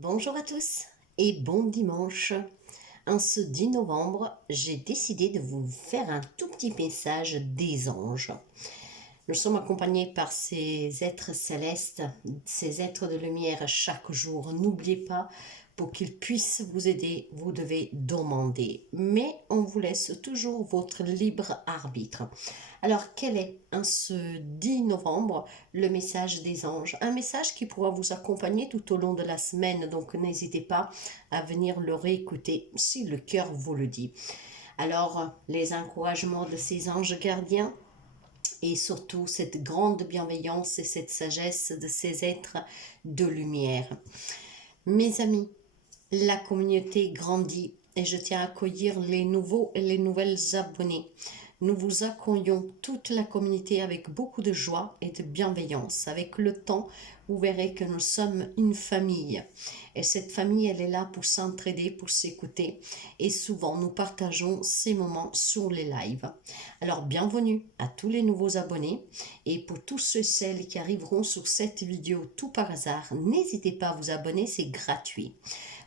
Bonjour à tous et bon dimanche. En ce 10 novembre, j'ai décidé de vous faire un tout petit message des anges. Nous sommes accompagnés par ces êtres célestes, ces êtres de lumière chaque jour. N'oubliez pas, pour qu'ils puissent vous aider, vous devez demander. Mais on vous laisse toujours votre libre arbitre. Alors, quel est, en ce 10 novembre, le message des anges? Un message qui pourra vous accompagner tout au long de la semaine, donc n'hésitez pas à venir le réécouter si le cœur vous le dit. Alors, les encouragements de ces anges gardiens, et surtout cette grande bienveillance et cette sagesse de ces êtres de lumière. Mes amis, la communauté grandit et je tiens à accueillir les nouveaux et les nouvelles abonnés. Nous vous accueillons toute la communauté avec beaucoup de joie et de bienveillance. Avec le temps, vous verrez que nous sommes une famille. Et cette famille, elle est là pour s'entraider, pour s'écouter. Et souvent, nous partageons ces moments sur les lives. Alors, bienvenue à tous les nouveaux abonnés. Et pour tous ceux et celles qui arriveront sur cette vidéo tout par hasard, n'hésitez pas à vous abonner, c'est gratuit.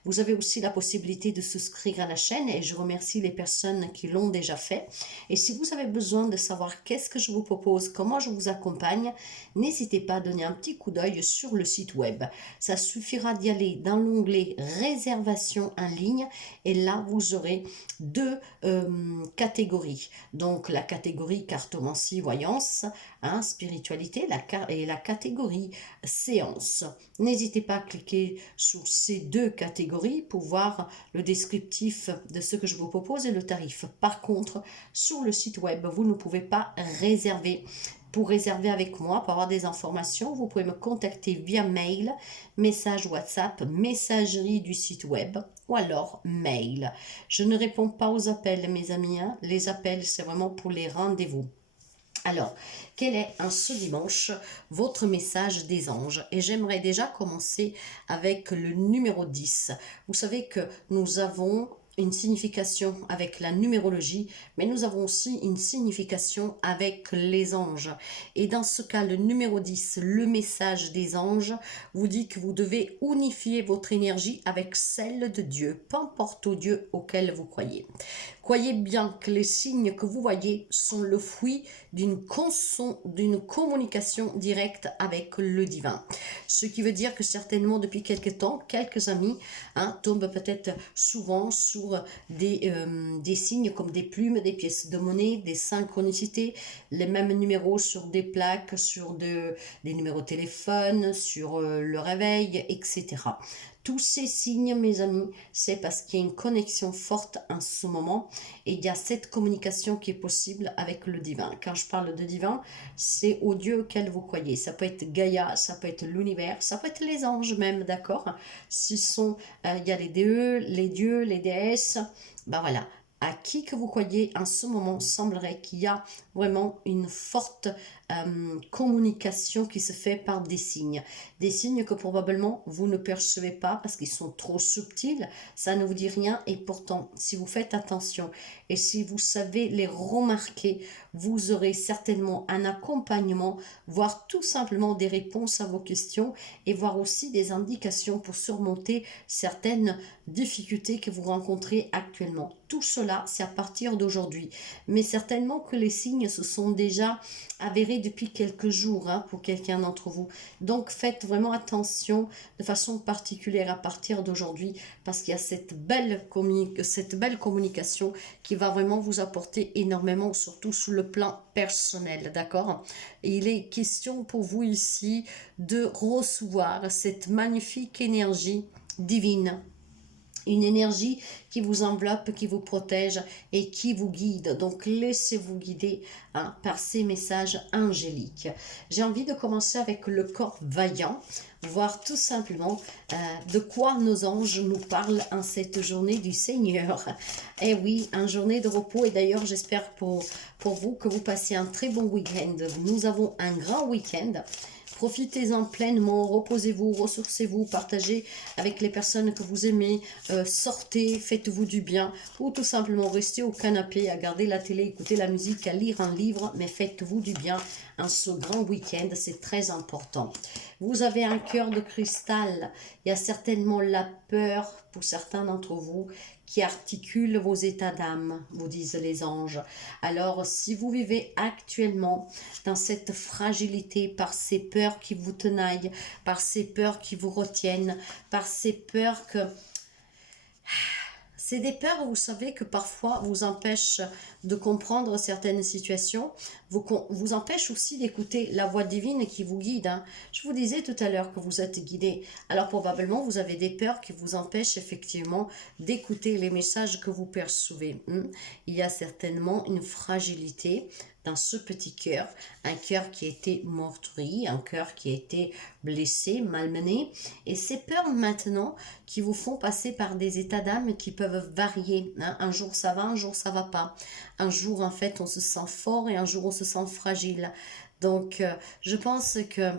Vous avez aussi la possibilité de souscrire à la chaîne et je remercie les personnes qui l'ont déjà fait. Et si vous avez besoin de savoir qu'est-ce que je vous propose, comment je vous accompagne, n'hésitez pas à donner un petit coup d'œil sur le site web. Ça suffira d'y aller dans l'onglet réservation en ligne et là vous aurez deux catégories. Donc la catégorie cartomancie, voyance, spiritualité et la catégorie séance. N'hésitez pas à cliquer sur ces deux catégories pour voir le descriptif de ce que je vous propose et le tarif. Par contre, sur le site web, vous ne pouvez pas réserver. Pour réserver avec moi, pour avoir des informations, vous pouvez me contacter via mail, message WhatsApp, messagerie du site web ou alors mail. Je ne réponds pas aux appels, mes amis. Les appels, c'est vraiment pour les rendez-vous. Alors, quel est en ce dimanche votre message des anges? Et j'aimerais déjà commencer avec le numéro 10. Vous savez que nous avons une signification avec la numérologie, mais nous avons aussi une signification avec les anges. Et dans ce cas, le numéro 10, le message des anges, vous dit que vous devez unifier votre énergie avec celle de Dieu, peu importe au Dieu auquel vous croyez. Croyez bien que les signes que vous voyez sont le fruit d'une communication directe avec le divin. Ce qui veut dire que certainement depuis quelques temps, quelques amis tombent peut-être souvent sur des signes comme des plumes, des pièces de monnaie, des synchronicités, les mêmes numéros sur des plaques, sur des numéros de téléphone, sur le réveil, etc. Tous ces signes, mes amis, c'est parce qu'il y a une connexion forte en ce moment et il y a cette communication qui est possible avec le divin. Quand je parle de divin, c'est au Dieu auquel vous croyez. Ça peut être Gaïa, ça peut être l'univers, ça peut être les anges même, d'accord? Il y a les déeux, les dieux, les déesses, ben voilà. À qui que vous croyez, en ce moment, semblerait qu'il y a vraiment une forte communication qui se fait par des signes. Des signes que probablement vous ne percevez pas parce qu'ils sont trop subtils, ça ne vous dit rien et pourtant, si vous faites attention et si vous savez les remarquer, vous aurez certainement un accompagnement, voire tout simplement des réponses à vos questions et voire aussi des indications pour surmonter certaines difficultés que vous rencontrez actuellement. Tout cela, c'est à partir d'aujourd'hui. Mais certainement que les signes se sont déjà avérés depuis quelques jours pour quelqu'un d'entre vous. Donc faites vraiment attention de façon particulière à partir d'aujourd'hui parce qu'il y a cette belle communication qui va vraiment vous apporter énormément, surtout sur le plan personnel, d'accord? Il est question pour vous ici de recevoir cette magnifique énergie divine. Une énergie qui vous enveloppe, qui vous protège et qui vous guide. Donc, laissez-vous guider par ces messages angéliques. J'ai envie de commencer avec le corps vaillant, voir tout simplement de quoi nos anges nous parlent en cette journée du Seigneur. Eh oui, une journée de repos. Et d'ailleurs, j'espère pour vous que vous passez un très bon week-end. Nous avons un grand week-end. Profitez-en pleinement, reposez-vous, ressourcez-vous, partagez avec les personnes que vous aimez, sortez, faites-vous du bien, ou tout simplement restez au canapé à regarder la télé, écouter la musique, à lire un livre, mais faites-vous du bien en ce grand week-end, c'est très important. Vous avez un cœur de cristal, il y a certainement la peur pour certains d'entre vous qui articule vos états d'âme, vous disent les anges. Alors, si vous vivez actuellement dans cette fragilité par ces peurs qui vous tenaillent, par ces peurs qui vous retiennent, par ces peurs que... C'est des peurs, vous savez, que parfois vous empêchent de comprendre certaines situations, vous empêchent aussi d'écouter la voix divine qui vous guide. Hein. Je vous disais tout à l'heure que vous êtes guidé. Alors probablement vous avez des peurs qui vous empêchent effectivement d'écouter les messages que vous percevez. Il y a certainement une fragilité dans ce petit cœur, un cœur qui a été meurtri, un cœur qui a été blessé, malmené, et ces peurs maintenant qui vous font passer par des états d'âme qui peuvent varier. Hein. Un jour ça va, un jour ça va pas. Un jour en fait on se sent fort et un jour on se sent fragile. Donc je pense que,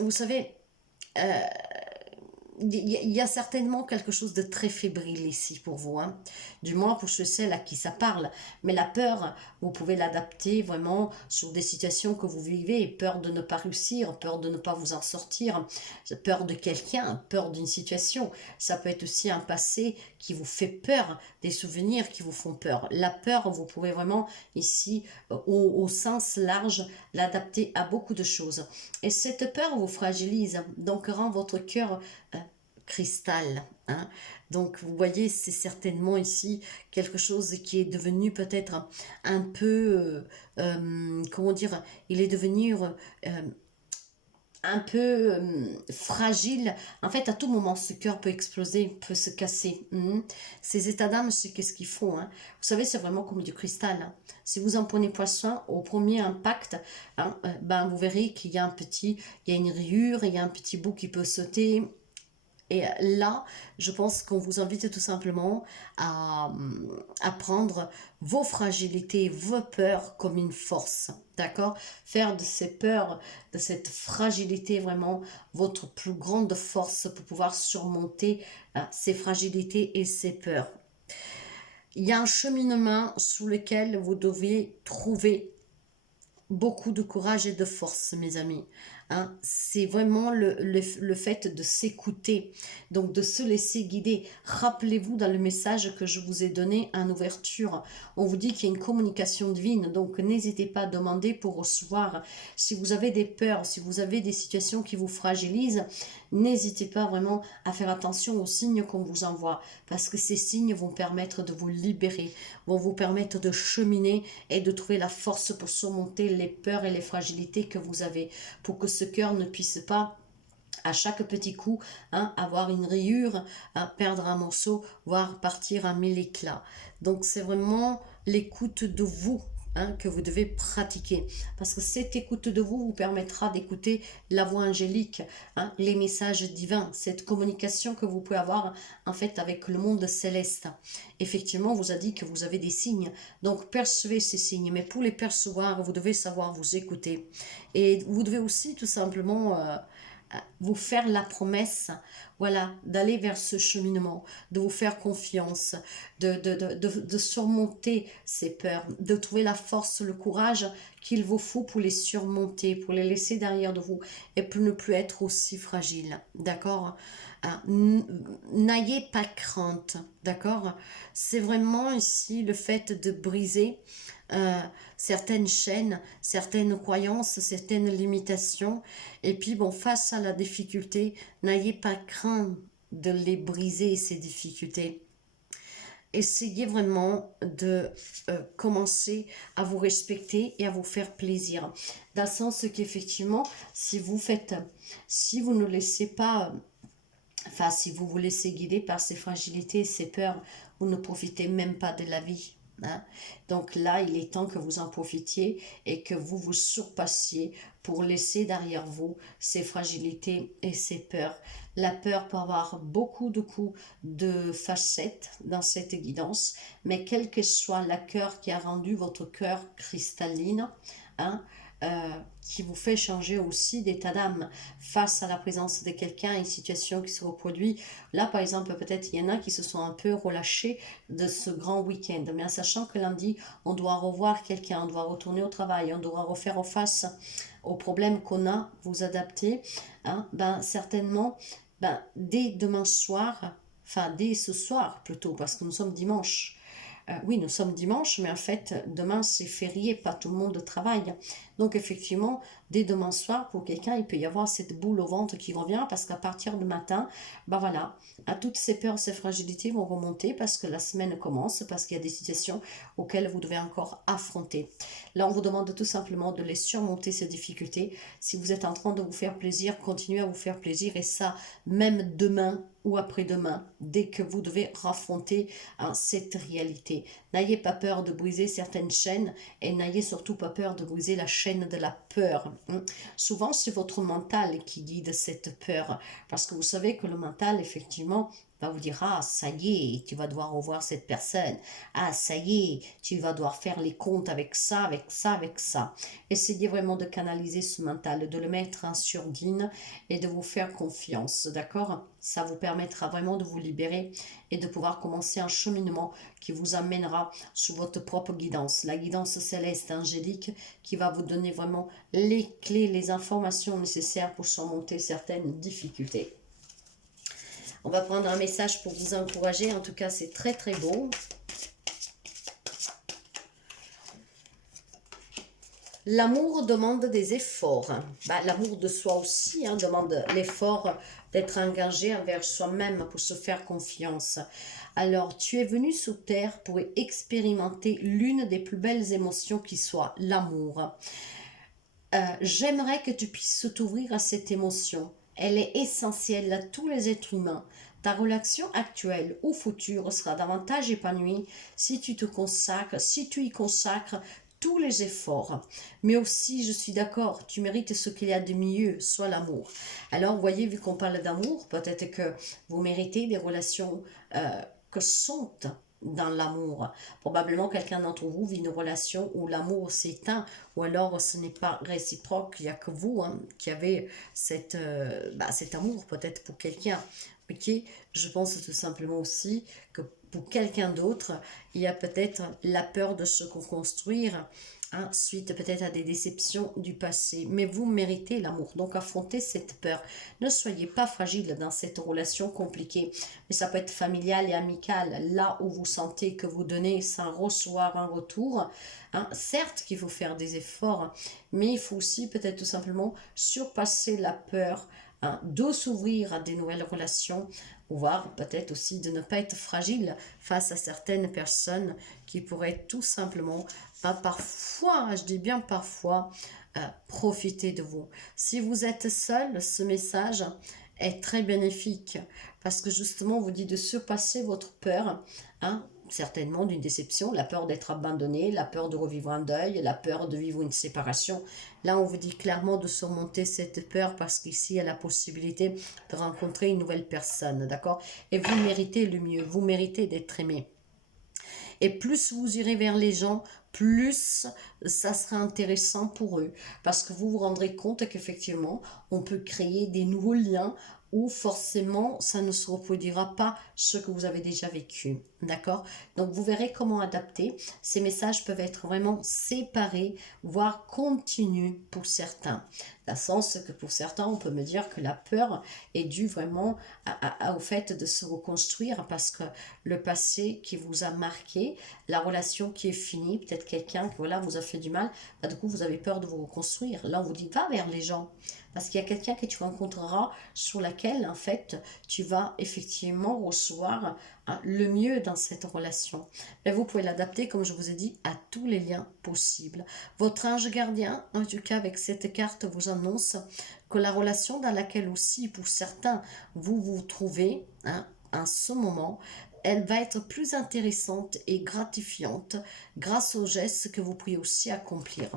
vous savez, il y a certainement quelque chose de très fébrile ici pour vous, hein. Du moins pour ceux à qui ça parle. Mais la peur, vous pouvez l'adapter vraiment sur des situations que vous vivez. Peur de ne pas réussir, peur de ne pas vous en sortir, peur de quelqu'un, peur d'une situation. Ça peut être aussi un passé qui vous fait peur, des souvenirs qui vous font peur. La peur, vous pouvez vraiment ici, au sens large, l'adapter à beaucoup de choses. Et cette peur vous fragilise, donc rend votre cœur cristal. Hein. Donc vous voyez, c'est certainement ici quelque chose qui est devenu peut-être un peu, comment dire, il est devenu un peu fragile. En fait, à tout moment, ce cœur peut exploser, peut se casser. Ces états d'âme, c'est qu'est-ce qu'ils font. Hein. Vous savez, c'est vraiment comme du cristal. Hein. Si vous en prenez poisson, au premier impact, hein, ben, vous verrez qu'il y a il y a une rayure, il y a un petit bout qui peut sauter. Et là, je pense qu'on vous invite tout simplement à prendre vos fragilités, vos peurs comme une force, d'accord? Faire de ces peurs, de cette fragilité vraiment votre plus grande force pour pouvoir surmonter ces fragilités et ces peurs. Il y a un cheminement sous lequel vous devez trouver beaucoup de courage et de force, mes amis. Hein, c'est vraiment le fait de s'écouter, donc de se laisser guider. Rappelez-vous dans le message que je vous ai donné en ouverture, on vous dit qu'il y a une communication divine, donc n'hésitez pas à demander pour recevoir. Si vous avez des peurs, si vous avez des situations qui vous fragilisent, n'hésitez pas vraiment à faire attention aux signes qu'on vous envoie, parce que ces signes vont permettre de vous libérer, vont vous permettre de cheminer et de trouver la force pour surmonter les peurs et les fragilités que vous avez, pour que ce cœur ne puisse pas à chaque petit coup avoir une rayure, perdre un morceau, voire partir en mille éclats. Donc c'est vraiment l'écoute de vous que vous devez pratiquer, parce que cette écoute de vous vous permettra d'écouter la voix angélique, les messages divins, cette communication que vous pouvez avoir en fait avec le monde céleste. Effectivement, on vous a dit que vous avez des signes, donc percevez ces signes, mais pour les percevoir, vous devez savoir vous écouter, et vous devez aussi tout simplement vous faire la promesse, voilà, d'aller vers ce cheminement, de vous faire confiance, de surmonter ces peurs, de trouver la force, le courage qu'il vous faut pour les surmonter, pour les laisser derrière de vous et pour ne plus être aussi fragile, d'accord? N'ayez pas crainte, d'accord? C'est vraiment ici le fait de briser certaines chaînes, certaines croyances, certaines limitations. Et puis, bon, face à la difficulté, n'ayez pas craint de les briser, ces difficultés. Essayez vraiment de commencer à vous respecter et à vous faire plaisir. Dans le sens qu'effectivement, si vous ne laissez pas... Enfin, si vous vous laissez guider par ces fragilités, ces peurs, vous ne profitez même pas de la vie. Hein. Donc là, il est temps que vous en profitiez et que vous vous surpassiez pour laisser derrière vous ces fragilités et ces peurs. La peur peut avoir beaucoup de facettes dans cette guidance, mais quel que soit la cœur qui a rendu votre cœur cristalline, qui vous fait changer aussi d'état d'âme face à la présence de quelqu'un, une situation qui se reproduit. Là, par exemple, peut-être il y en a qui se sont un peu relâchés de ce grand week-end, mais en sachant que lundi, on doit revoir quelqu'un, on doit retourner au travail, on doit refaire en face aux problèmes qu'on a, vous adapter, hein, ben, certainement, ben, dès demain soir, enfin dès ce soir plutôt, parce que nous sommes dimanche. Oui, nous sommes dimanche, mais en fait, demain c'est férié, pas tout le monde travaille. Donc effectivement, dès demain soir, pour quelqu'un, il peut y avoir cette boule au ventre qui revient, parce qu'à partir du matin, ben voilà, à toutes ces peurs, ces fragilités vont remonter, parce que la semaine commence, parce qu'il y a des situations auxquelles vous devez encore affronter. Là, on vous demande tout simplement de les surmonter, ces difficultés. Si vous êtes en train de vous faire plaisir, continuez à vous faire plaisir, et ça, même demain ou après-demain, dès que vous devez affronter cette réalité. N'ayez pas peur de briser certaines chaînes, et n'ayez surtout pas peur de briser la chaîne de la peur. Souvent, c'est votre mental qui guide cette peur, parce que vous savez que le mental, effectivement, va vous dire, ah, ça y est, tu vas devoir revoir cette personne. Ah, ça y est, tu vas devoir faire les comptes avec ça, avec ça, avec ça. Essayez vraiment de canaliser ce mental, de le mettre en surdine et de vous faire confiance, d'accord? Ça vous permettra vraiment de vous libérer et de pouvoir commencer un cheminement qui vous amènera sous votre propre guidance. La guidance céleste, angélique, qui va vous donner vraiment les clés, les informations nécessaires pour surmonter certaines difficultés. On va prendre un message pour vous encourager. En tout cas, c'est très très beau. L'amour demande des efforts. L'amour de soi aussi demande l'effort d'être engagé envers soi-même pour se faire confiance. Alors, tu es venu sur Terre pour expérimenter l'une des plus belles émotions qui soit, l'amour. J'aimerais que tu puisses t'ouvrir à cette émotion. Elle est essentielle à tous les êtres humains. Ta relation actuelle ou future sera davantage épanouie si tu te consacres, si tu y consacres tous les efforts. Mais aussi, je suis d'accord, tu mérites ce qu'il y a de mieux, soit l'amour. Alors, vous voyez, vu qu'on parle d'amour, peut-être que vous méritez des relations que sont dans l'amour. Probablement quelqu'un d'entre vous vit une relation où l'amour s'éteint, ou alors ce n'est pas réciproque, il n'y a que vous qui avez cet amour peut-être pour quelqu'un. Ok, je pense tout simplement aussi que pour quelqu'un d'autre, il y a peut-être la peur de se reconstruire, suite peut-être à des déceptions du passé. Mais vous méritez l'amour, donc affrontez cette peur. Ne soyez pas fragile dans cette relation compliquée. Mais ça peut être familial et amical, là où vous sentez que vous donnez sans recevoir un retour. Certes qu'il faut faire des efforts, mais il faut aussi peut-être tout simplement surpasser la peur de s'ouvrir à des nouvelles relations, voire peut-être aussi de ne pas être fragile face à certaines personnes qui pourraient tout simplement, parfois, je dis bien parfois, profiter de vous. Si vous êtes seul, ce message est très bénéfique parce que justement, on vous dit de surpasser votre peur, certainement d'une déception, la peur d'être abandonné, la peur de revivre un deuil, la peur de vivre une séparation. Là, on vous dit clairement de surmonter cette peur parce qu'ici, il y a la possibilité de rencontrer une nouvelle personne, d'accord? Et vous méritez le mieux, vous méritez d'être aimé. Et plus vous irez vers les gens, plus ça sera intéressant pour eux. Parce que vous vous rendrez compte qu'effectivement, on peut créer des nouveaux liens où forcément ça ne se reproduira pas ce que vous avez déjà vécu. D'accord? Donc vous verrez comment adapter. Ces messages peuvent être vraiment séparés, voire continus pour certains. Dans le sens que pour certains, on peut me dire que la peur est due vraiment au fait de se reconstruire parce que le passé qui vous a marqué, la relation qui est finie, peut-être quelqu'un qui vous a fait du mal, du coup vous avez peur de vous reconstruire. Là on vous dit va vers les gens. Parce qu'il y a quelqu'un que tu rencontreras sur laquelle, en fait, tu vas effectivement recevoir le mieux dans cette relation. Mais vous pouvez l'adapter, comme je vous ai dit, à tous les liens possibles. Votre ange gardien, en tout cas avec cette carte, vous annonce que la relation dans laquelle aussi, pour certains, vous vous trouvez, en ce moment, elle va être plus intéressante et gratifiante grâce aux gestes que vous pourriez aussi accomplir.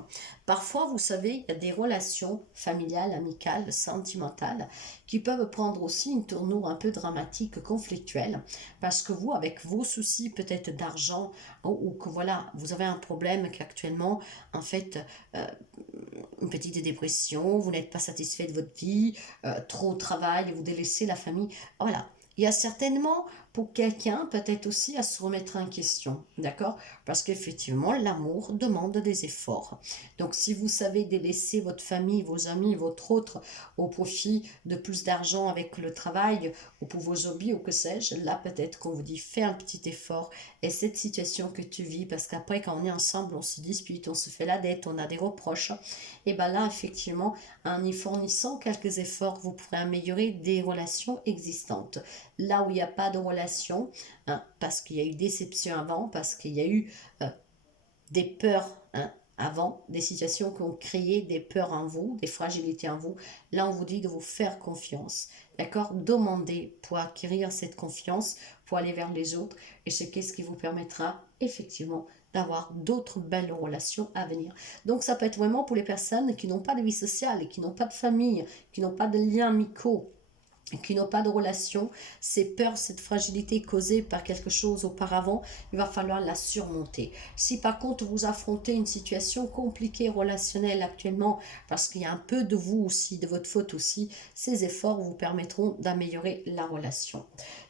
Parfois, vous savez, il y a des relations familiales, amicales, sentimentales qui peuvent prendre aussi une tournure un peu dramatique, conflictuelle, parce que vous, avec vos soucis peut-être d'argent ou que voilà, vous avez un problème qu'actuellement, en fait, euh, une petite dépression, vous n'êtes pas satisfait de votre vie, trop de travail, vous délaissez la famille. Voilà. Il y a certainement pour quelqu'un peut-être aussi à se remettre en question, d'accord? Parce qu'effectivement, l'amour demande des efforts. Donc, si vous savez délaisser votre famille, vos amis, votre autre au profit de plus d'argent avec le travail ou pour vos hobbies ou que sais-je, là peut-être qu'on vous dit fais un petit effort et cette situation que tu vis, parce qu'après quand on est ensemble, on se dispute, on se fait la dette, on a des reproches, et bien là effectivement, en y fournissant quelques efforts, vous pourrez améliorer des relations existantes. Là où il n'y a pas de relation, hein, parce qu'il y a eu déception avant, parce qu'il y a eu des peurs hein, avant, des situations qui ont créé des peurs en vous, des fragilités en vous. Là, on vous dit de vous faire confiance. D'accord? Demandez pour acquérir cette confiance, pour aller vers les autres. Et c'est qu'est-ce qui vous permettra effectivement d'avoir d'autres belles relations à venir. Donc, ça peut être vraiment pour les personnes qui n'ont pas de vie sociale, qui n'ont pas de famille, qui n'ont pas de liens amicaux, qui n'ont pas de relation, ces peurs, cette fragilité causée par quelque chose auparavant, il va falloir la surmonter. Si par contre vous affrontez une situation compliquée relationnelle actuellement, parce qu'il y a un peu de vous aussi, de votre faute aussi, ces efforts vous permettront d'améliorer la relation.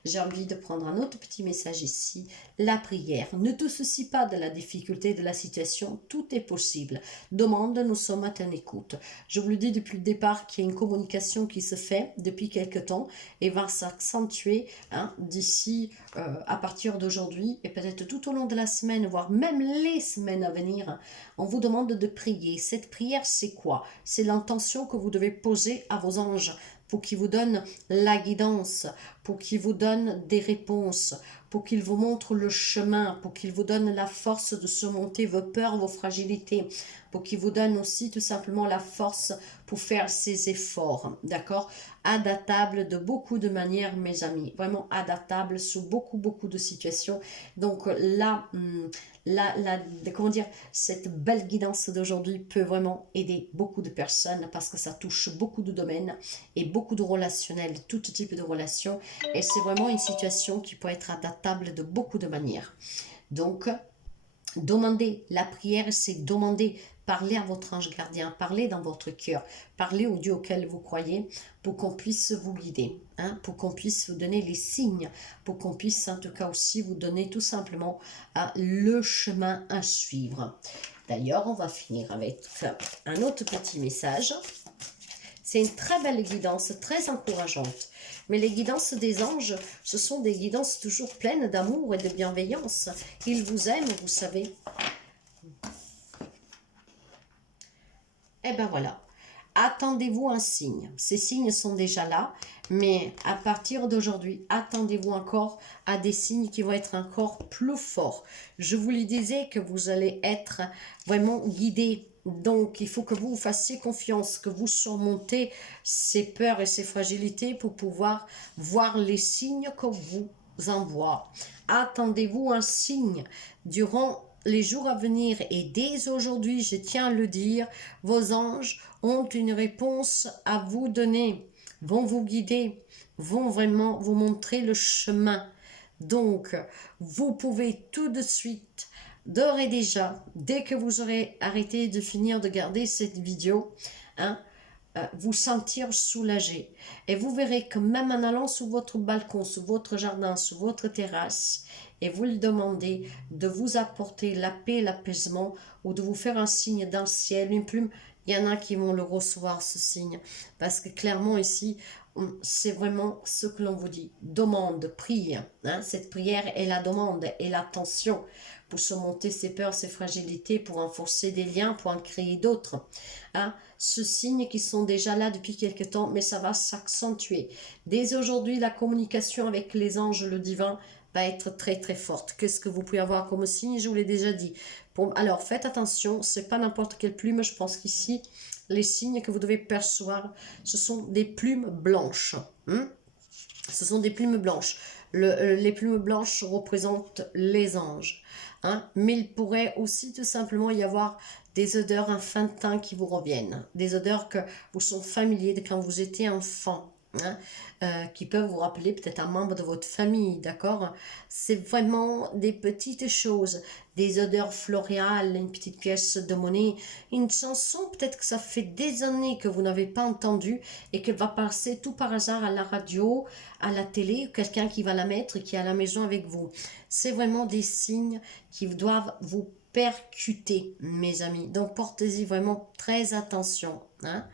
J'ai envie de prendre un autre petit message ici, la prière. Ne te soucie pas de la difficulté de la situation, tout est possible. Demande, nous sommes à ton écoute. Je vous le dis depuis le départ qu'il y a une communication qui se fait depuis quelque temps et va s'accentuer hein, d'ici à partir d'aujourd'hui et peut-être tout au long de la semaine, voire même les semaines à venir. On vous demande de prier. Cette prière, c'est quoi? C'est l'intention que vous devez poser à vos anges pour qu'ils vous donnent la guidance, pour qu'ils vous donnent des réponses, pour qu'ils vous montrent le chemin, pour qu'ils vous donnent la force de surmonter vos peurs, vos fragilités, pour qu'ils vous donnent aussi tout simplement la force pour faire ces efforts, d'accord? Adaptable de beaucoup de manières, mes amis, vraiment adaptable sous beaucoup de situations. Donc là, comment dire, cette belle guidance d'aujourd'hui peut vraiment aider beaucoup de personnes parce que ça touche beaucoup de domaines et beaucoup de relationnels, tout type de relations. Et c'est vraiment une situation qui peut être adaptable de beaucoup de manières. Donc, demandez, la prière, c'est demander, parler à votre ange gardien, parler dans votre cœur, parler au Dieu auquel vous croyez pour qu'on puisse vous guider, hein, pour qu'on puisse vous donner les signes, pour qu'on puisse en tout cas aussi vous donner tout simplement le chemin à suivre. D'ailleurs, on va finir avec un autre petit message. C'est une très belle guidance, très encourageante. Mais les guidances des anges, ce sont des guidances toujours pleines d'amour et de bienveillance. Ils vous aiment, vous savez. Et ben voilà. Attendez-vous un signe. Ces signes sont déjà là, mais à partir d'aujourd'hui, attendez-vous encore à des signes qui vont être encore plus forts. Je vous le disais que vous allez être vraiment guidés. Donc, il faut que vous fassiez confiance, que vous surmontez ces peurs et ces fragilités pour pouvoir voir les signes qu'on vous envoie. Attendez-vous un signe durant les jours à venir et dès aujourd'hui, je tiens à le dire, vos anges ont une réponse à vous donner, vont vous guider, vont vraiment vous montrer le chemin. Donc, vous pouvez tout de suite, d'ores et déjà, dès que vous aurez arrêté de finir de regarder cette vidéo, hein, vous sentir soulagé. Et vous verrez que même en allant sous votre balcon, sous votre jardin, sous votre terrasse, et vous lui demandez de vous apporter la paix, l'apaisement, ou de vous faire un signe dans le ciel, une plume, il y en a qui vont le recevoir, ce signe. Parce que clairement ici, c'est vraiment ce que l'on vous dit. Demande, prie. Hein? Cette prière est la demande et l'attention pour surmonter ses peurs, ses fragilités, pour renforcer des liens, pour en créer d'autres. Hein? Ce signe qui sont déjà là depuis quelque temps, mais ça va s'accentuer. Dès aujourd'hui, la communication avec les anges, le divin, va être très forte. Qu'est-ce que vous pouvez avoir comme signe? Je vous l'ai déjà dit. Alors, faites attention, c'est pas n'importe quelle plume. Je pense qu'ici, les signes que vous devez percevoir, ce sont des plumes blanches. Ce sont des plumes blanches. Les plumes blanches représentent les anges. Hein, mais il pourrait aussi tout simplement y avoir des odeurs enfantines qui vous reviennent. Des odeurs que vous sont familiers de quand vous étiez enfant. Hein, qui peuvent vous rappeler peut-être un membre de votre famille, d'accord? C'est vraiment des petites choses, des odeurs florales, une petite pièce de monnaie, une chanson, peut-être que ça fait des années que vous n'avez pas entendu et qu'elle va passer tout par hasard à la radio, à la télé, quelqu'un qui va la mettre et qui est à la maison avec vous. C'est vraiment des signes qui doivent vous percuter, mes amis. Donc, portez-y vraiment très attention. Hein.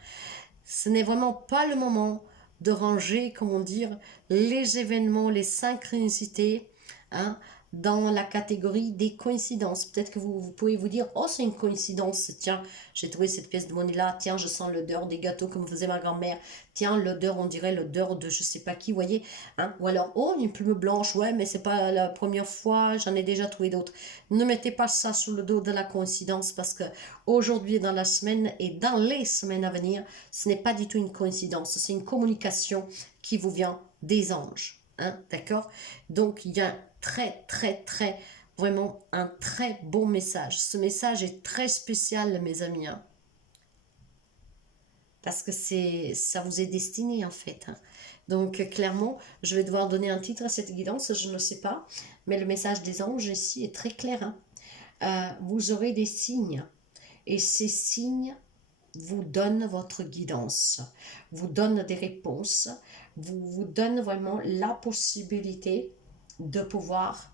Ce n'est vraiment pas le moment de ranger, comment dire, les événements, les synchronicités, hein, dans la catégorie des coïncidences. Peut-être que vous pouvez vous dire, oh, c'est une coïncidence, tiens, j'ai trouvé cette pièce de monnaie-là, tiens, je sens l'odeur des gâteaux comme faisait ma grand-mère, tiens, l'odeur, on dirait l'odeur de je sais pas qui, vous voyez, hein, ou alors, oh, une plume blanche, ouais, mais c'est pas la première fois, j'en ai déjà trouvé d'autres. Ne mettez pas ça sous le dos de la coïncidence parce que aujourd'hui, dans la semaine et dans les semaines à venir, ce n'est pas du tout une coïncidence, c'est une communication qui vous vient des anges. Hein, d'accord? Donc, il y a vraiment un très beau message. Ce message est très spécial, mes amis, hein, parce que ça vous est destiné, en fait. Hein. Donc, clairement, je vais devoir donner un titre à cette guidance, je ne sais pas, mais le message des anges ici est très clair. Hein. Vous aurez des signes, et ces signes vous donne votre guidance, vous donne des réponses, vous donne vraiment la possibilité de pouvoir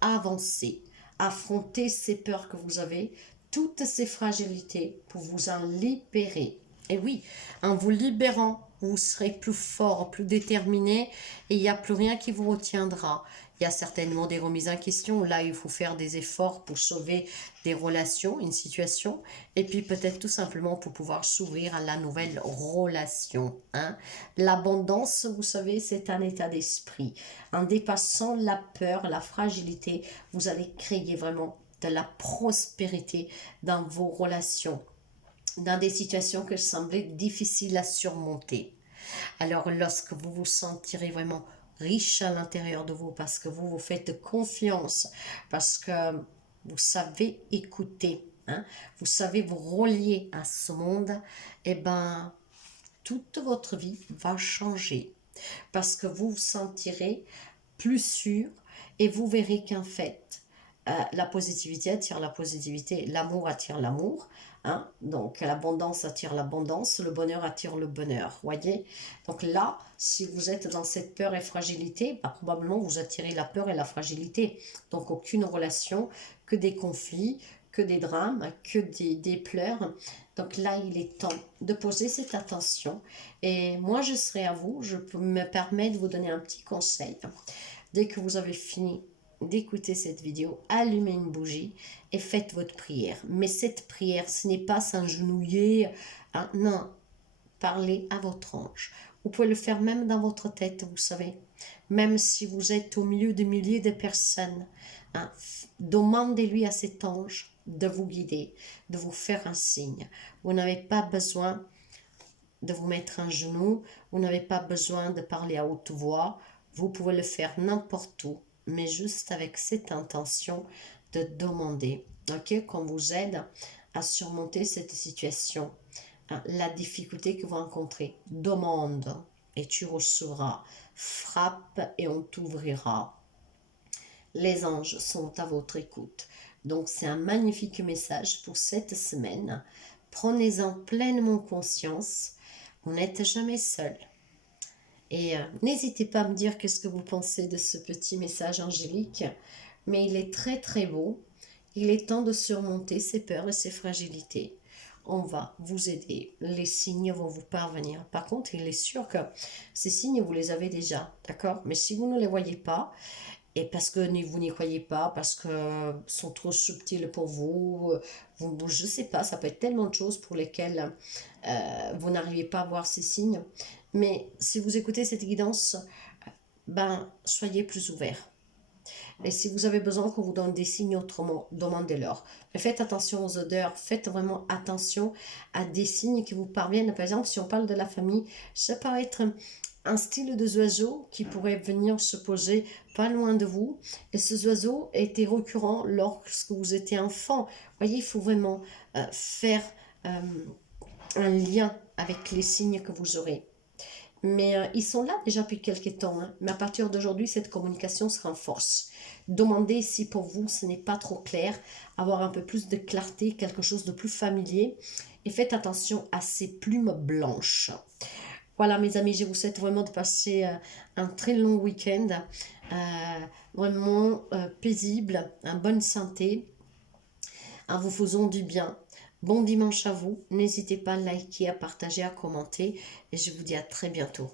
avancer, affronter ces peurs que vous avez, toutes ces fragilités pour vous en libérer. Et oui, en vous libérant, vous serez plus fort, plus déterminé et il n'y a plus rien qui vous retiendra. Il y a certainement des remises en question. Là, il faut faire des efforts pour sauver des relations, une situation, et puis peut-être tout simplement pour pouvoir s'ouvrir à la nouvelle relation. Hein. L'abondance, vous savez, c'est un état d'esprit. En dépassant la peur, la fragilité, vous allez créer vraiment de la prospérité dans vos relations, dans des situations que semblaient difficiles à surmonter. Alors lorsque vous vous sentirez vraiment riche à l'intérieur de vous, parce que vous vous faites confiance, parce que vous savez écouter, hein, vous savez vous relier à ce monde, eh ben, toute votre vie va changer. Parce que vous vous sentirez plus sûr et vous verrez qu'en fait, la positivité attire la positivité, l'amour attire l'amour, hein? Donc l'abondance attire l'abondance, le bonheur attire le bonheur, voyez. Donc là, si vous êtes dans cette peur et fragilité, bah, probablement vous attirez la peur et la fragilité. Donc aucune relation, que des conflits, que des drames, que des pleurs. Donc là, il est temps de poser cette attention. Et moi, je serai à vous, je peux me permettre de vous donner un petit conseil. Dès que vous avez fini d'écouter cette vidéo, allumez une bougie et faites votre prière. Mais cette prière, ce n'est pas s'agenouiller, hein, non, parlez à votre ange. Vous pouvez le faire même dans votre tête, vous savez. Même si vous êtes au milieu de milliers de personnes, hein, demandez-lui à cet ange de vous guider, de vous faire un signe. Vous n'avez pas besoin de vous mettre un genou, vous n'avez pas besoin de parler à haute voix, vous pouvez le faire n'importe où, mais juste avec cette intention de demander, ok, qu'on vous aide à surmonter cette situation, la difficulté que vous rencontrez. Demande et tu recevras, frappe et on t'ouvrira. Les anges sont à votre écoute. Donc c'est un magnifique message pour cette semaine. Prenez-en pleinement conscience. Vous n'êtes jamais seul. Et n'hésitez pas à me dire qu'est-ce que vous pensez de ce petit message angélique. Mais il est très beau. Il est temps de surmonter ses peurs et ses fragilités. On va vous aider. Les signes vont vous parvenir. Par contre, il est sûr que ces signes, vous les avez déjà. D'accord? Mais si vous ne les voyez pas, et parce que vous n'y croyez pas, parce que sont trop subtils pour vous, je ne sais pas, ça peut être tellement de choses pour lesquelles vous n'arrivez pas à voir ces signes. Mais si vous écoutez cette guidance, ben, soyez plus ouvert. Et si vous avez besoin qu'on vous donne des signes autrement, demandez-leur. Mais faites attention aux odeurs, faites vraiment attention à des signes qui vous parviennent. Par exemple, si on parle de la famille, ça peut être un style de oiseau qui pourrait venir se poser pas loin de vous. Et ces oiseaux étaient récurrents lorsque vous étiez enfant. Vous voyez, il faut vraiment faire un lien avec les signes que vous aurez. Mais ils sont là déjà depuis quelques temps. Hein. Mais à partir d'aujourd'hui, cette communication se renforce. Demandez si pour vous ce n'est pas trop clair, avoir un peu plus de clarté, quelque chose de plus familier. Et faites attention à ces plumes blanches. Voilà mes amis, je vous souhaite vraiment de passer un très long week-end, vraiment paisible, en bonne santé, en vous faisant du bien. Bon dimanche à vous, n'hésitez pas à liker, à partager, à commenter et je vous dis à très bientôt.